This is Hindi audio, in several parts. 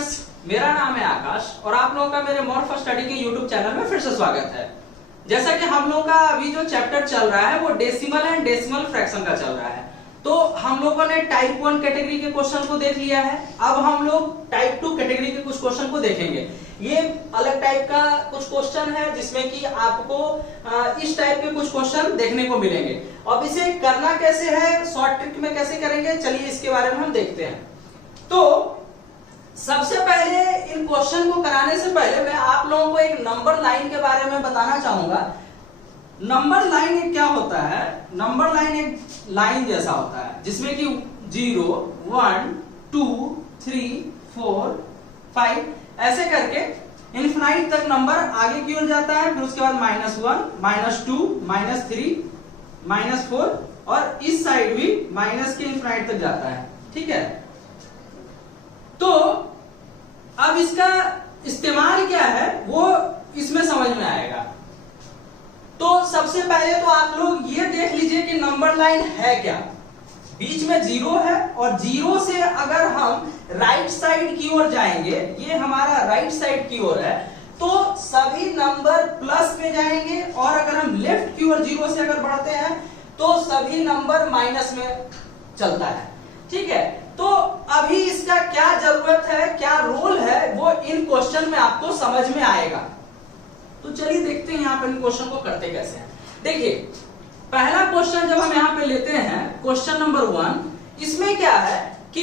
स्टूडेंट्स, मेरा नाम है आकाश और आप लोगों का मेरे मोर फॉर स्टडी के यूट्यूब चैनल में फिर से स्वागत है। जैसा कि हम लोग का अभी जो चैप्टर चल रहा है वो डेसिमल एंड डेसिमल फ्रैक्शन का चल रहा है। तो हम लोगों ने टाइप 1 कैटेगरी के क्वेश्चन को देख लिया है। अब हम लोग टाइप 2 कैटेगरी के कुछ क्वेश्चन को देखेंगे। ये अलग टाइप का कुछ क्वेश्चन है जिसमें कि आपको इस टाइप के कुछ क्वेश्चन देखने को मिलेंगे। अब इसे करना कैसे है, शॉर्ट ट्रिक में कैसे करेंगे, चलिए इसके बारे में हम देखते हैं। तो सबसे पहले इन क्वेश्चन को कराने से पहले मैं आप लोगों को एक नंबर लाइन के बारे में बताना चाहूंगा। नंबर लाइन एक क्या होता है, नंबर लाइन एक लाइन जैसा होता है जिसमें कि 0, 1, 2, 3, 4, 5 ऐसे करके इनफिनाइट तक नंबर आगे की ओर जाता है। फिर उसके बाद -1, -2, -3, -4 और इस साइड भी माइनस के इनफिनाइट तक जाता है। ठीक है, तो अब इसका इस्तेमाल क्या है वो इसमें समझ में आएगा। तो सबसे पहले तो आप लोग ये देख लीजिए कि नंबर लाइन है क्या। बीच में 0 है और 0 से अगर हम राइट साइड की ओर जाएंगे, ये हमारा राइट साइड की ओर है, तो सभी नंबर प्लस में जाएंगे और अगर हम लेफ्ट की ओर 0 से अगर बढ़ते हैं तो सभी नंबर माइनस में चलता है। ठीक है, तो अभी इसका क्या जरूरत है, क्या रोल है, वो इन क्वेश्चन में आपको समझ में आएगा। तो चलिए देखते हैं यहाँ पे इन क्वेश्चन को करते कैसे हैं। देखिए, पहला क्वेश्चन जब हम यहाँ पे लेते हैं, क्वेश्चन नंबर 1, इसमें क्या है कि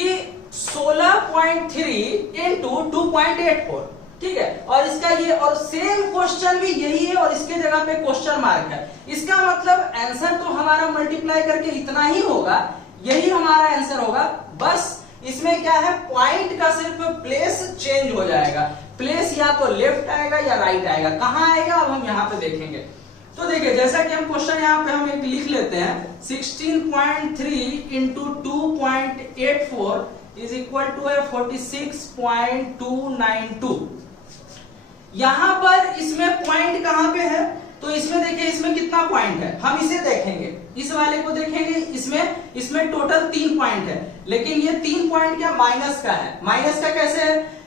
16.3 इंटू 2.84, ठीक है, और इसका ये और सेम क्वेश्चन भी यही है और इसके जगह पे क्वेश्चन मार्क है। इसका मतलब आंसर तो हमारा मल्टीप्लाई करके इतना ही होगा, यही हमारा आंसर होगा। बस इसमें क्या है, पॉइंट का सिर्फ प्लेस चेंज हो जाएगा। प्लेस या तो लेफ्ट आएगा या राइट आएगा, कहां आएगा अब हम यहाँ पे देखेंगे। तो देखिए, जैसा कि हम क्वेश्चन यहाँ पे हम एक लिख लेते हैं, 16.3 इंटू 2.84 इज इक्वल टू 46.292। यहां पर इसमें पॉइंट कहां पे है, तो इसमें देखिए इसमें कितना पॉइंट है, हम इसे देखेंगे, इस वाले को देखेंगे। इसमें टोटल 3 पॉइंट है, लेकिन ये 3 पॉइंट क्या माइनस का है। माइनस का कैसे है,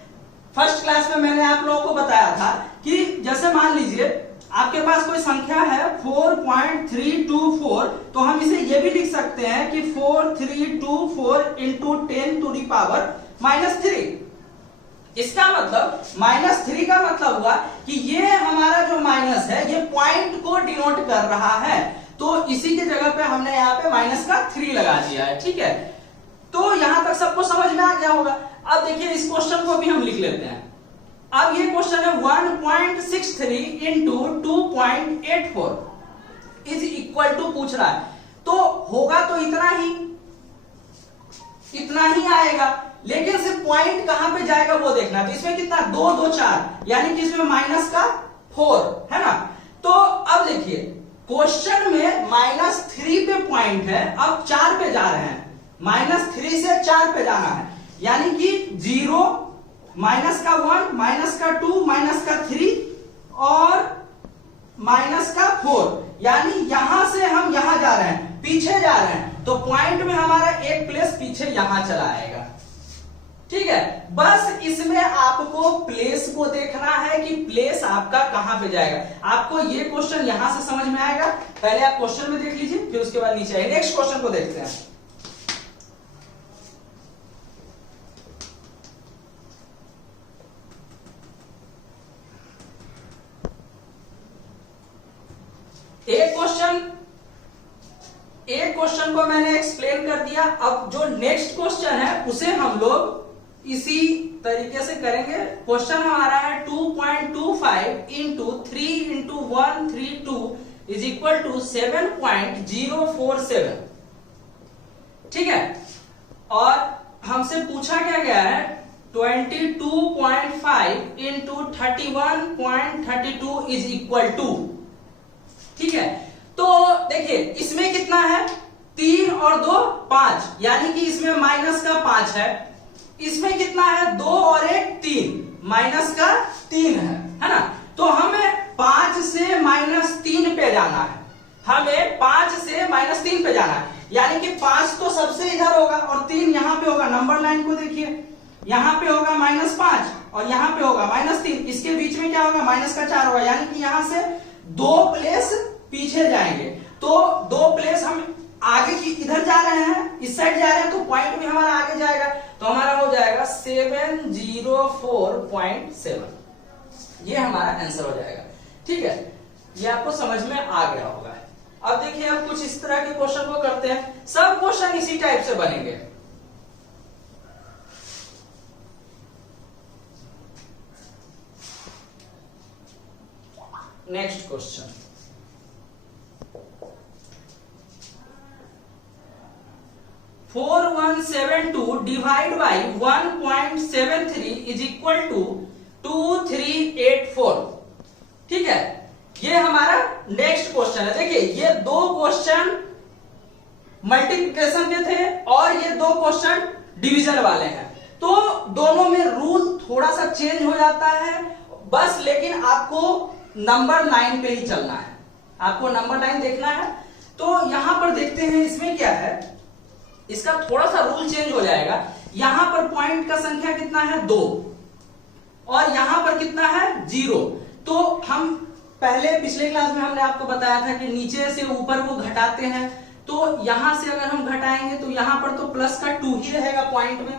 फर्स्ट क्लास में मैंने आप लोगों को बताया था कि जैसे मान लीजिए आपके पास कोई संख्या है 4.324, तो हम इसे ये भी लिख सकते हैं कि 4324 इंटू 10 टू द पावर -3। इसका मतलब -3 का मतलब हुआ कि ये हमारा जो माइनस है ये पॉइंट को डिनोट कर रहा है, तो इसी के जगह पे हमने यहाँ पे माइनस का 3 लगा दिया है। ठीक है, तो यहां तक सबको समझ में आ गया होगा। अब देखिए इस क्वेश्चन को भी हम लिख लेते हैं। अब ये क्वेश्चन है 1.63 इंटू 2.84 इज इक्वल टू पूछ रहा है, तो होगा तो इतना ही आएगा, लेकिन सिर्फ पॉइंट कहां पे जाएगा वो देखना। तो इसमें कितना 2, 2, 4, यानी कि इसमें माइनस का 4 है ना। तो अब देखिए क्वेश्चन में -3 पे पॉइंट है, अब 4 पे जा रहे हैं, -3 से 4 पे जाना है, यानी कि 0, -1, -2, -3 और -4, यानी यहां से हम यहां जा रहे हैं, पीछे जा रहे हैं, तो पॉइंट में हमारा एक प्लेस पीछे यहां चला आएगा। ठीक है, बस इसमें आपको प्लेस को देखना है कि प्लेस आपका कहां पे जाएगा। आपको ये क्वेश्चन यहां से समझ में आएगा, पहले आप क्वेश्चन में देख लीजिए, फिर उसके बाद नीचे आइए। नेक्स्ट क्वेश्चन को देखते हैं। एक क्वेश्चन को मैंने एक्सप्लेन कर दिया। अब जो नेक्स्ट क्वेश्चन है उसे हम लोग इसी तरीके से करेंगे। क्वेश्चन हमारा है 2.25 into 3 into 132 is equal to 7.047। ठीक है, और हमसे पूछा क्या गया है 22.5 इंटू 31.32 इज इक्वल टू। ठीक है, तो देखिए इसमें कितना है, 3 और 2 5, यानी कि इसमें माइनस का 5 है। इसमें कितना है, 2 और 1 3, माइनस का 3 है ना। तो हमें 5 से -3 पे जाना है, हमें 5 से -3 पे जाना है, यानी कि 5 तो सबसे इधर होगा और 3 यहां पे होगा। नंबर लाइन को देखिए, यहाँ पे होगा -5 और यहाँ पे होगा -3, इसके बीच में क्या होगा माइनस का 4 होगा, यानी कि यहाँ से 2 प्लेस पीछे जाएंगे। तो 2 प्लेस हम आगे की इधर जा रहे हैं, इस साइड जा रहे हैं, तो पॉइंट भी हमारा आगे जाएगा, तो हमारा हो जाएगा 704.7। ये हमारा आंसर हो जाएगा। ठीक है, ये आपको समझ में आ गया होगा। अब देखिए अब कुछ इस तरह के क्वेश्चन को करते हैं, सब क्वेश्चन इसी टाइप से बनेंगे। Next question, four 172 divide by 1.73 is equal to 2384। ठीक है, ये हमारा नेक्स्ट क्वेश्चन है। देखिए ये 2 क्वेश्चन मल्टीप्लिकेशन के थे और ये 2 क्वेश्चन डिवीजन वाले हैं, तो दोनों में रूल थोड़ा सा चेंज हो जाता है बस, लेकिन आपको नंबर 9 पे ही चलना है, आपको नंबर 9 देखना है। तो यहां पर देखते हैं इसमें क्या है, इसका थोड़ा सा रूल चेंज हो जाएगा। यहां पर पॉइंट का संख्या कितना है 2 और यहां पर कितना है 0। तो हम पहले पिछले क्लास में हमने आपको बताया था कि नीचे से ऊपर को घटाते हैं, तो यहां से अगर हम घटाएंगे तो यहां पर तो प्लस का 2 ही रहेगा पॉइंट में।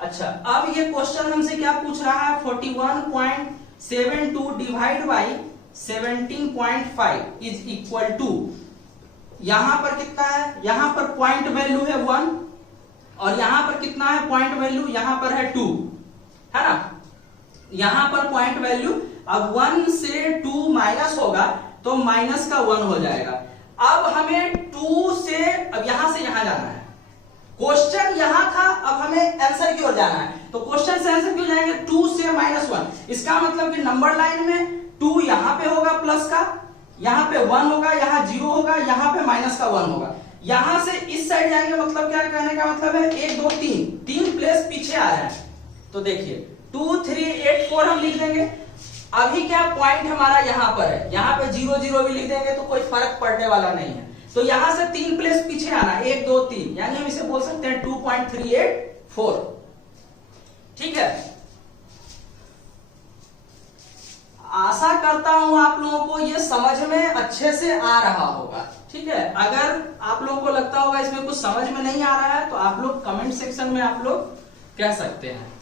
अच्छा, अब ये क्वेश्चन हमसे क्या पूछ रहा है, 41.72 divide by 17.5 is equal to, यहां पर कितना है, यहां पर पॉइंट वैल्यू है 1 और यहां पर कितना है पॉइंट वैल्यू, यहां पर है 2, है ना। यहां पर पॉइंट वैल्यू, अब 1 से 2 माइनस होगा तो माइनस का 1 हो जाएगा। अब हमें 2 से, अब यहां से यहां जाना है, क्वेश्चन यहां था, अब हमें आंसर की ओर जाना है, तो क्वेश्चन से आंसर क्यों जाएंगे, 2 से -1। इसका मतलब कि नंबर लाइन में 2 यहां पे होगा प्लस का, यहां पे 1 होगा, यहां 0 होगा, यहां पे माइनस का 1 होगा। यहां से इस साइड जाएंगे, मतलब क्या कहने का मतलब है 1 2 3 प्लेस पीछे आ रहे हैं। तो देखिए 2384 हम लिख देंगे। अभी क्या पॉइंट हमारा यहां पर है, यहां पे 0 0 भी लिख देंगे तो कोई फर्क पड़ने वाला नहीं है। तो यहां से 3 प्लेस पीछे आना, 1 2 3, यानी हम इसे बोल सकते हैं 2.384। ठीक है, आशा करता हूं आप लोगों को ये समझ में अच्छे से आ रहा होगा। ठीक है, अगर आप लोगों को लगता होगा इसमें कुछ समझ में नहीं आ रहा है तो आप लोग कमेंट सेक्शन में आप लोग कह सकते हैं।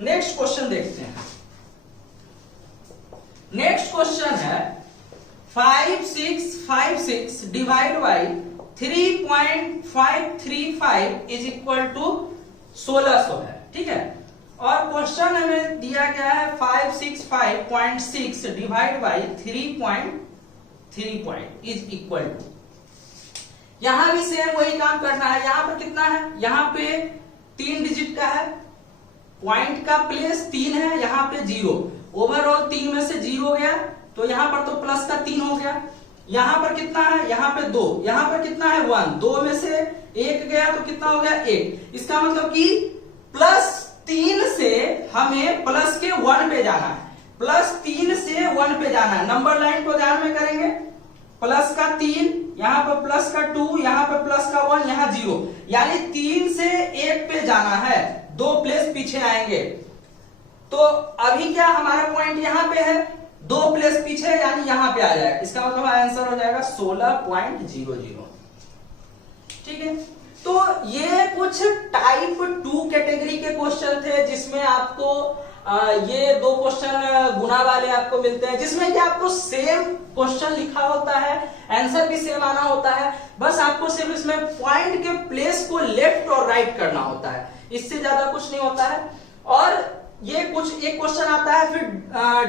नेक्स्ट क्वेश्चन देखते हैं। नेक्स्ट क्वेश्चन है 5656 divide by 3.535 is equal to 1600 है। ठीक है, और क्वेश्चन हमें दिया गया है 565.6 divide by 3.3 is equal to, यहां भी सेम वही काम करना है। यहां पर कितना है, यहां पे 3 डिजिट का है, पॉइंट का प्लेस 3 है, यहां पे 0, ओवरऑल 3 में से 0 गया तो यहां पर तो प्लस का 3 हो गया। यहां पर कितना है, यहां पे 2, यहां पर कितना है 1, 2 में से 1 गया तो कितना हो गया 1। इसका मतलब कि +3 से हमें प्लस के 1 पे जाना है, +3 से 1 पे जाना है। नंबर लाइन को ध्यान में करेंगे, प्लस का 3, यहां पर प्लस का 2, यहां पर प्लस का 1, यहां 0, यानी 3 से 1 पे जाना है, 2 प्लेस पीछे आएंगे। तो अभी क्या हमारा पॉइंट यहां पे है, 2 प्लेस पीछे, यानी यहां पे आ जाएगा। इसका मतलब आंसर हो जाएगा 16.00। ठीक है, तो ये कुछ टाइप 2 कैटेगरी के क्वेश्चन थे जिसमें आपको ये 2 क्वेश्चन गुना वाले आपको मिलते हैं, जिसमें कि आपको सेम क्वेश्चन लिखा होता है, आंसर भी सेम आना होता है, बस आपको सिर्फ इसमें पॉइंट के प्लेस को लेफ्ट और राइट करना होता है, इससे ज्यादा कुछ नहीं होता है। और ये कुछ एक क्वेश्चन आता है, फिर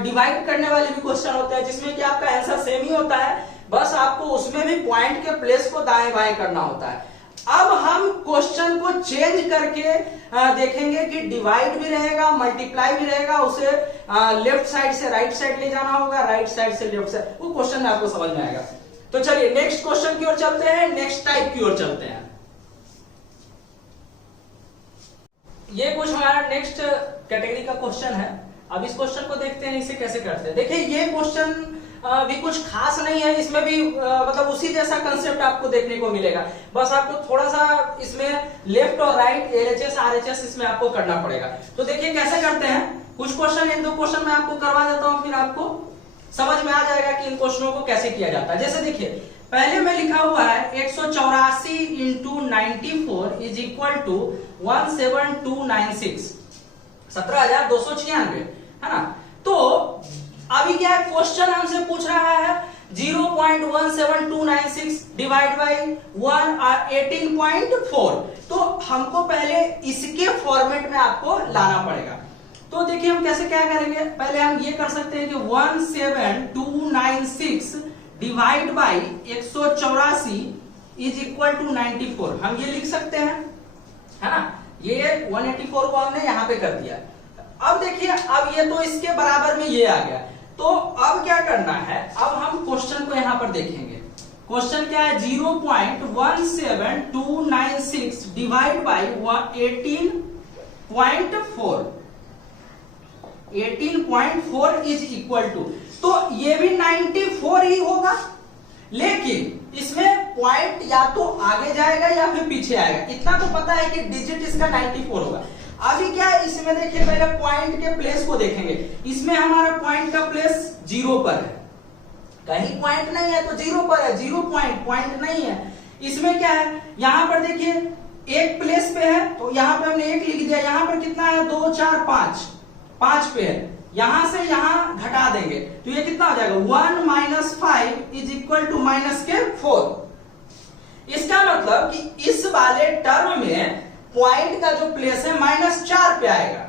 डिवाइड करने वाले भी क्वेश्चन होते हैं जिसमें कि आपका आंसर सेम ही होता है, बस आपको उसमें भी पॉइंट के प्लेस को दाएं बाएं करना होता है। अब हम क्वेश्चन को चेंज करके देखेंगे कि डिवाइड भी रहेगा, मल्टीप्लाई भी रहेगा, उसे लेफ्ट साइड से राइट साइड ले जाना होगा, राइट साइड से लेफ्ट साइड, वो क्वेश्चन आपको समझ में आएगा। तो चलिए नेक्स्ट क्वेश्चन की ओर चलते हैं, नेक्स्ट टाइप की ओर चलते हैं। ये कुछ हमारा नेक्स्ट कैटेगरी का क्वेश्चन है। अब इस क्वेश्चन को देखते हैं इसे कैसे करते हैं। देखिए ये क्वेश्चन भी कुछ खास नहीं है, इसमें भी मतलब उसी जैसा कंसेप्ट आपको देखने को मिलेगा, बस आपको थोड़ा सा इसमें लेफ्ट और राइट LHS RHS इसमें आपको करना पड़ेगा। तो देखिए कैसे करते हैं, कुछ क्वेश्चन, एक दो क्वेश्चन मैं आपको करवा देता हूं, फिर आपको समझ में आ जाएगा कि इन क्वेश्चनों को कैसे किया जाता है। जैसे देखिए पहले में लिखा हुआ है 184 इंटू 94 इज इक्वल टू 17296, 17,296 है ना। तो अभी क्या है, क्वेश्चन हमसे पूछ रहा है 0.17296 डिवाइड बाई 18.4, तो हमको पहले इसके फॉर्मेट में आपको लाना पड़ेगा। तो देखिए हम कैसे क्या करेंगे, पहले हम ये कर सकते हैं कि 17296 divide by 184 is equal to 94, हम ये लिख सकते हैं, है ना। ये 184 को हमने यहां पे कर दिया। अब देखिए अब ये तो इसके बराबर में ये आ गया, तो अब क्या करना है, अब हम क्वेश्चन को यहां पर देखेंगे। क्वेश्चन क्या है, 0.17296 divide by 18.4 is equal to, तो ये भी 94 ही होगा, लेकिन इसमें पॉइंट या तो आगे जाएगा या फिर पीछे आएगा, इतना तो पता है कि डिजिट इसका 94 होगा। अभी क्या है, इसमें देखिए पहले पॉइंट के प्लेस को देखेंगे, इसमें हमारा पॉइंट का प्लेस 0 पर है, कहीं पॉइंट नहीं है तो 0 पर है, 0 पॉइंट नहीं है। इसमें क्या है, यहां पर देखिए एक प्लेस पे है, तो यहां पे हमने 1 लिख दिया, यहां पर कितना है 2 4 5 पे है, यहां से यहां घटा देंगे तो ये कितना हो जाएगा 1 - 5 इज इक्वल टू -4। इसका मतलब कि इस वाले टर्म में पॉइंट का जो प्लेस है -4 पे आएगा।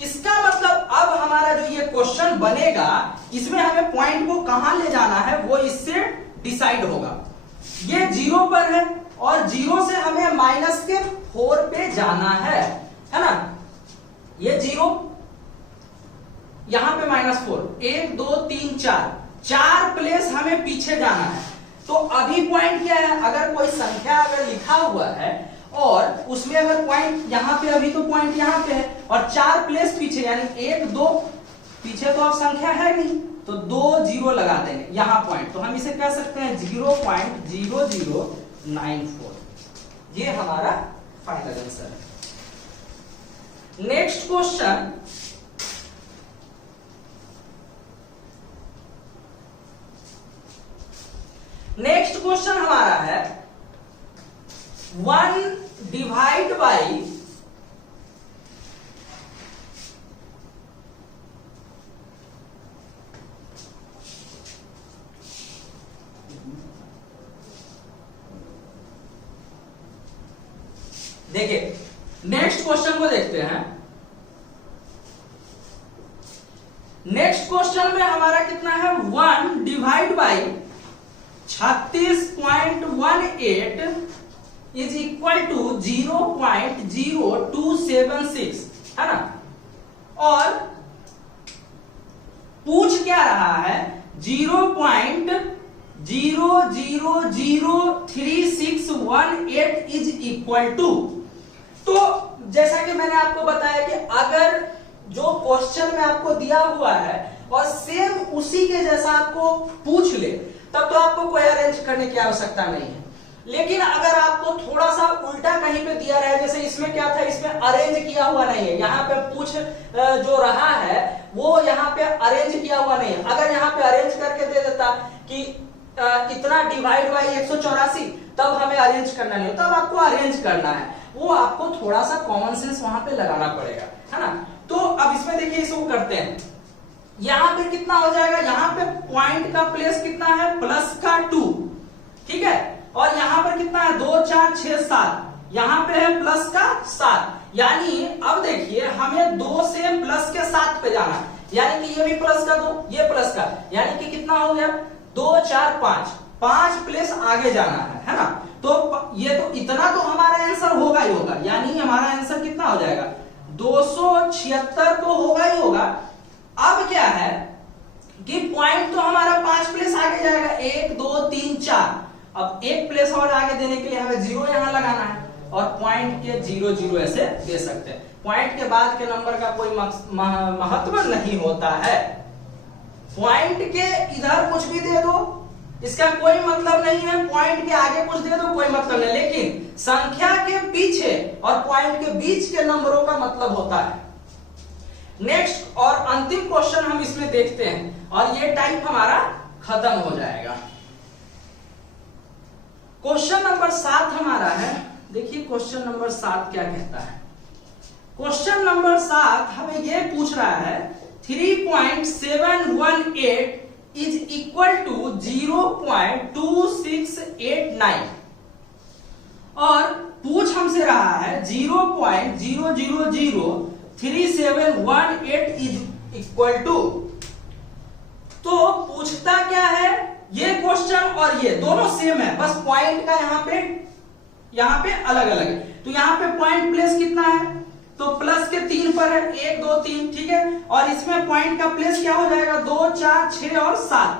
इसका मतलब अब हमारा जो ये क्वेश्चन बनेगा, इसमें हमें पॉइंट को कहां ले जाना है वो इससे डिसाइड होगा। ये 0 पर है और 0 से हमें -4 पे जाना है ना। ये 0, यहां पे -4, 1 2 3 4 प्लेस हमें पीछे जाना है। तो अभी पॉइंट क्या है, अगर कोई संख्या अगर लिखा हुआ है और उसमें अगर पॉइंट यहां पे, अभी तो पॉइंट यहां पे है और 4 प्लेस पीछे, यानी 1 2 पीछे तो अब संख्या है नहीं, तो 2 0 लगा देंगे यहां पॉइंट, तो हम इसे कह सकते हैं 0.0094। ये हमारा फाइनल आंसर है। नेक्स्ट क्वेश्चन, नेक्स्ट क्वेश्चन हमारा है 1 डिवाइड बाई देखिए नेक्स्ट क्वेश्चन को देखते हैं। नेक्स्ट क्वेश्चन में हमारा कितना है, 1 divide by 36.18 is equal to 0.0276 है ना। और पूछ क्या रहा है, 0.000361 इज इक्वल टू। तो जैसा कि मैंने आपको बताया कि अगर जो क्वेश्चन में आपको दिया हुआ है और सेम उसी के जैसा आपको पूछ ले, तब तो आपको कोई अरेंज करने की आवश्यकता नहीं है। लेकिन अगर आपको थोड़ा सा उल्टा कहीं पे दिया रहा है, जैसे इसमें क्या था, इसमें अरेंज किया हुआ नहीं है, यहाँ पे पूछ जो रहा है वो यहाँ पे अरेंज किया हुआ नहीं है। अगर यहाँ पे अरेंज करके दे देता कि इतना डिवाइड बाई 184, तब हमें अरेंज करना नहीं, तब आपको अरेंज करना है, वो आपको थोड़ा सा कॉमन सेंस वहां पे लगाना पड़ेगा, है ना। तो अब इसमें देखिए इसको करते हैं, यहां पे कितना हो जाएगा, यहां पे पॉइंट का प्लेस कितना है +2, ठीक है, और यहां पर कितना है 2 4 6 7, यहां पे है +7, यानी अब देखिए हमें 2 से +7 पे जाना है, यानी कि ये भी +2 ये +, यानी कि कितना हो गया 2 4 5 प्लेस आगे जाना है ना। तो ये तो इतना तो हमारा आंसर होगा ही होगा, यानी हमारा आंसर कितना हो जाएगा 276 तो होगा ही होगा। अब क्या है कि पॉइंट तो हमारा 5 प्लेस आगे जाएगा, 1 2 3 4, अब 1 प्लेस और आगे देने के लिए हमें 0 यहां लगाना है और पॉइंट के 0 0 ऐसे दे सकते हैं। पॉइंट के बाद के नंबर का कोई महत्व नहीं होता है। पॉइंट के इधर कुछ भी दे दो इसका कोई मतलब नहीं है, पॉइंट के आगे कुछ दे दो कोई मतलब नहीं, लेकिन संख्या के पीछे और पॉइंट के बीच के नंबरों का मतलब होता है। नेक्स्ट और अंतिम क्वेश्चन हम इसमें देखते हैं और ये टाइप हमारा खत्म हो जाएगा। क्वेश्चन नंबर 7 हमारा है, देखिए क्वेश्चन नंबर 7 क्या कहता है। क्वेश्चन नंबर 7 हमें ये पूछ रहा है 3.718 इज इक्वल टू 0.2689 और पूछ हमसे रहा है 0.0003718 इज इक्वल टू। तो पूछता क्या है, ये क्वेश्चन और ये दोनों सेम है, बस पॉइंट का यहां पे अलग अलग है। तो यहां पे पॉइंट प्लेस कितना है, तो प्लस के 3 पर है, 1 2 3, ठीक है। और इसमें पॉइंट का प्लेस क्या हो जाएगा, 2 4 6 और 7।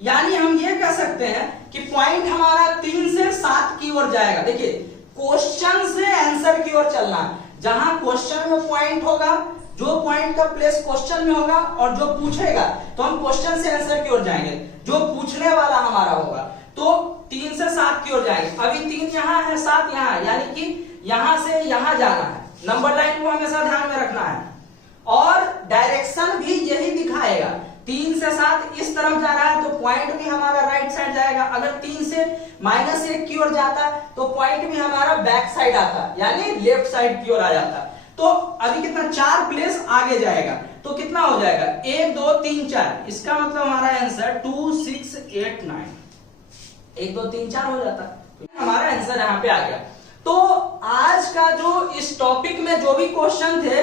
यानी हम ये कह सकते हैं कि पॉइंट हमारा 3 से 7 की ओर जाएगा। देखिए क्वेश्चन से आंसर की ओर चलना है, जहां क्वेश्चन में पॉइंट होगा, जो पॉइंट का प्लेस क्वेश्चन में होगा और जो पूछेगा तो हम क्वेश्चन से आंसर की ओर जाएंगे, जो पूछने वाला हमारा होगा तो 3 से 7 की ओर जाएंगे। अभी 3 यहां है, 7 यहां है, यानी कि यहां से यहां जाना है। नंबर लाइन को हमेशा ध्यान में रखना है और डायरेक्शन भी यही दिखाएगा। 3 से 7 इस तरफ जा रहा है तो पॉइंट भी हमारा राइट साइड जाएगा। अगर 3 से -1 की ओर जाता है तो पॉइंट भी हमारा बैक साइड आता है, यानी लेफ्ट साइड की ओर आ जाता है। तो अभी कितना, 4 प्लेस आगे जाएगा, तो कितना हो जाएगा 1 2 3 4। इसका मतलब हमारा आंसर 2689, 1 2 3 4 हो जाता, हमारा आंसर यहां पे आ गया। तो आज का जो इस टॉपिक में जो भी क्वेश्चन थे,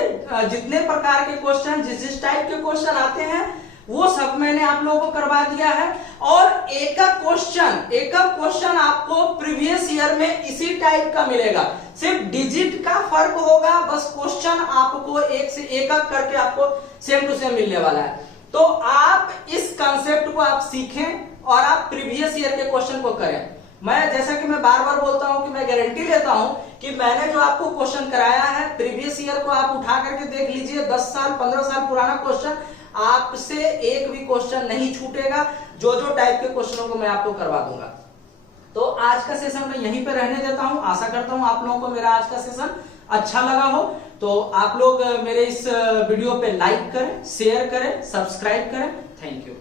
जितने प्रकार के क्वेश्चन जिस टाइप के क्वेश्चन आते हैं वो सब मैंने आप लोगों को करवा दिया है। और एक क्वेश्चन आपको प्रीवियस ईयर में इसी टाइप का मिलेगा, सिर्फ डिजिट का फर्क होगा, बस क्वेश्चन आपको एक से एक करके आपको सेम टू सेम मिलने वाला है। तो आप इस कंसेप्ट को आप सीखें और आप प्रीवियस ईयर के क्वेश्चन को करें। मैं जैसा कि मैं बार बार बोलता हूं कि मैं गारंटी लेता हूं कि मैंने जो आपको क्वेश्चन कराया है प्रीवियस ईयर को आप उठा करके देख लीजिए, 10 साल 15 साल पुराना क्वेश्चन, आपसे एक भी क्वेश्चन नहीं छूटेगा। जो टाइप के क्वेश्चनों को मैं आपको करवा दूंगा। तो आज का सेशन मैं यहीं पे रहने देता हूं। आशा करता हूं आप लोगों को मेरा आज का सेशन अच्छा लगा हो। तो आप लोग मेरे इस वीडियो पे लाइक करें, शेयर करें, सब्सक्राइब करें। Thank you.